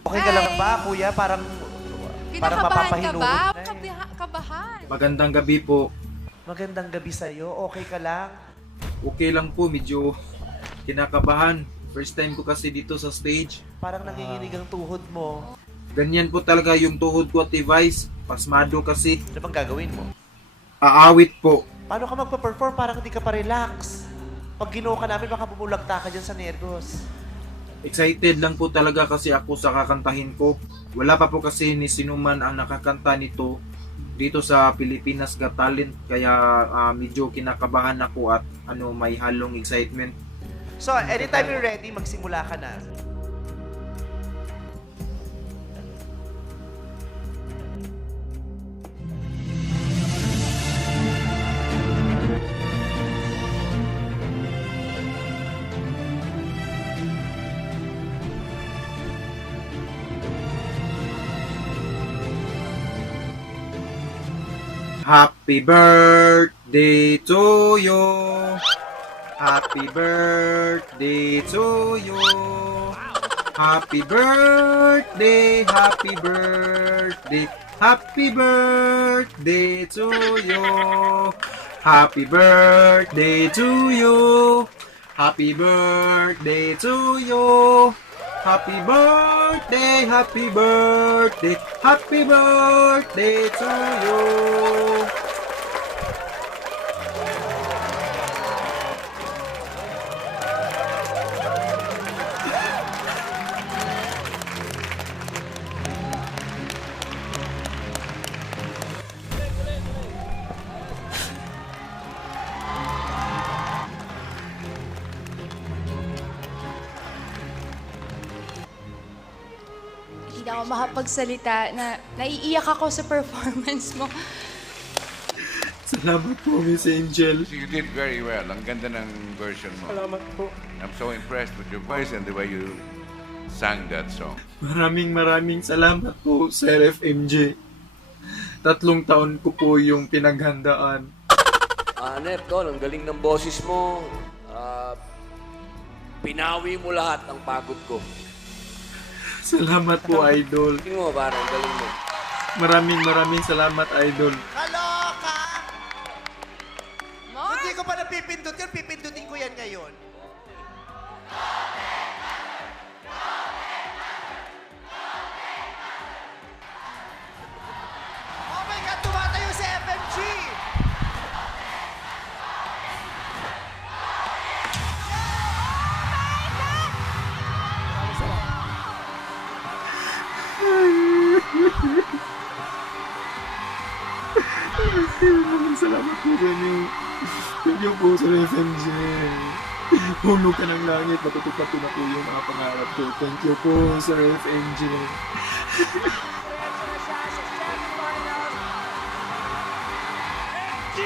Okay ka lang ba, kuya? Parang Kinakabahan ka mapapahinuhod ba? na eh. Kabahan. Magandang gabi po. Magandang gabi sa'yo. Okay ka lang? Okay lang po, medyo kinakabahan. First time ko kasi dito sa stage. Parang nanginginig ang tuhod mo. Ganyan po talaga yung tuhod ko at Vice. Pasmado kasi. Ano bang gagawin mo? Aawit po. Paano ka magpa-perform? Parang hindi ka pa relax. Pag ginoo ka namin, baka bumulagta ka dyan sa nervos. Excited lang po talaga kasi ako sa kakantahin ko. Wala pa po kasi ni sinuman ang nakakanta nito dito sa Pilipinas Got Talent. Kaya medyo kinakabahan ako at may halong excitement. So, anytime you're ready, magsimula ka na. Happy birthday to you. Happy birthday to you. Happy birthday, happy birthday. Happy birthday to you. Happy birthday to you. Happy birthday to you. Happy birthday, happy birthday, happy birthday to you. Hindi ako makapagsalita na naiiyak ako sa performance mo. Salamat po, Miss Angel. You did very well. Ang ganda ng version mo. Salamat po. I'm so impressed with your voice and the way you sang that song. Maraming salamat po, Sir FMJ. 3 taon ko po yung pinaghandaan. Nepton, ang galing ng boses mo. Pinawi mo lahat ng pagod ko. Salamat po, Idol. Tingin mo, parang galing mo. Maraming salamat, Idol. Kaloka! Mark? Hindi ko pa napipindot yan. Pipindutin ko yan ngayon. Oh my God! Tumatayo si FMG! Maraming salamat po sa inyo. Thank you po, Sir FMJ. Hulog ka ng langit, matutupad ko na po yung mga pangarap ko. Thank you po, Sir FMJ. G!